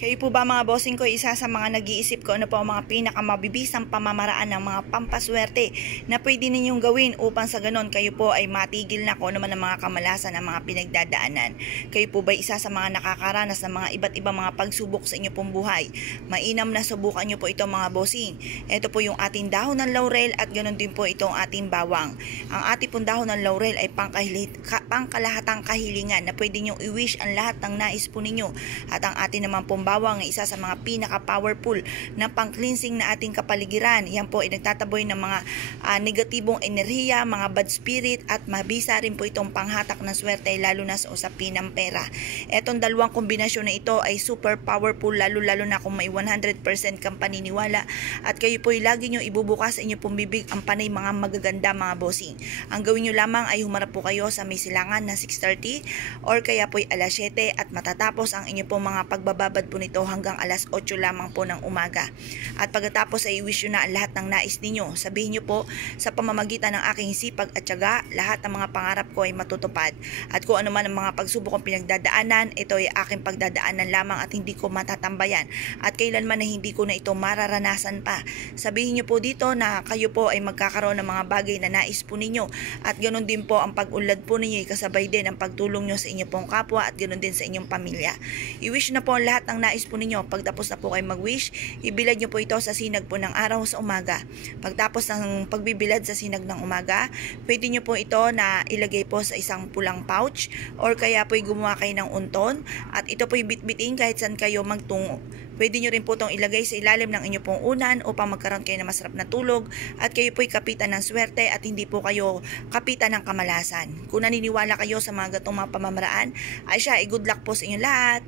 Kayo po ba mga bossing ko, isa sa mga nag-iisip ko ano po ang mga pinakamabibisang pamamaraan ng mga pampaswerte na pwede ninyong gawin upang sa ganon kayo po ay matigil na kung ano man ang mga kamalasan ng mga pinagdadaanan. Kayo po ba isa sa mga nakakaranas ng mga iba't ibang mga pagsubok sa inyo pong buhay? Mainam na subukan nyo po ito mga bossing. Ito po yung ating dahon ng laurel at ganon din po itong ating bawang. Ang ating pong dahon ng laurel ay pangkalahatang kahilingan na pwede nyong i-wish ang lahat ng nais po ninyo. At ang ating naman pong bawang ay isa sa mga pinaka-powerful na pang-cleansing na ating kapaligiran. Yan po ay nagtataboy ng mga negatibong enerhiya, mga bad spirit at mabisa rin po itong panghatak ng swerte lalo na sa usapin ng pera. Etong dalawang kombinasyon na ito ay super powerful lalo na kung may 100% kang paniniwala at kayo po ay lagi nyo ibubukas sa inyo pong bibig ang panay mga magaganda mga bossing. Ang gawin nyo lamang ay humarap po kayo sa may silangan na 6:30 or kaya po ay alas 7 at matatapos ang inyo pong mga pagbababad po nito hanggang alas 8 lamang po ng umaga. At pagkatapos ay i-wish nyo na ang lahat ng nais ninyo. Sabihin nyo po, sa pamamagitan ng aking sipag at tiyaga, lahat ng mga pangarap ko ay matutupad. At kung ano man ang mga pagsubok kong pinagdadaanan, ito ay aking pagdadaanan lamang at hindi ko matatambayan. At kailanman na hindi ko na ito mararanasan pa. Sabihin nyo po dito na kayo po ay magkakaroon ng mga bagay na nais po ninyo. At ganoon din po ang pag-unlad po ninyo ay kasabay din ang pagtulong nyo sa inyo pong kapwa at ganoon din sa inyong pamilya. I-wish na po ang lahat ng nais po ninyo. Pagtapos na po kayo mag-wish, ibilad nyo po ito sa sinag po ng araw sa umaga. Pagtapos ng pagbibilad sa sinag ng umaga, pwede nyo po ito na ilagay po sa isang pulang pouch or kaya po gumawa kayo ng unton at ito po bitbitin kahit saan kayo magtungo. Pwede nyo rin po itong ilagay sa ilalim ng inyo pong unan upang magkaroon kayo ng masarap na tulog at kayo po'y kapitan ng swerte at hindi po kayo kapitan ng kamalasan. Kung naniniwala kayo sa mga gatong mga pamamaraan, ay siya, good luck po sa inyo lahat.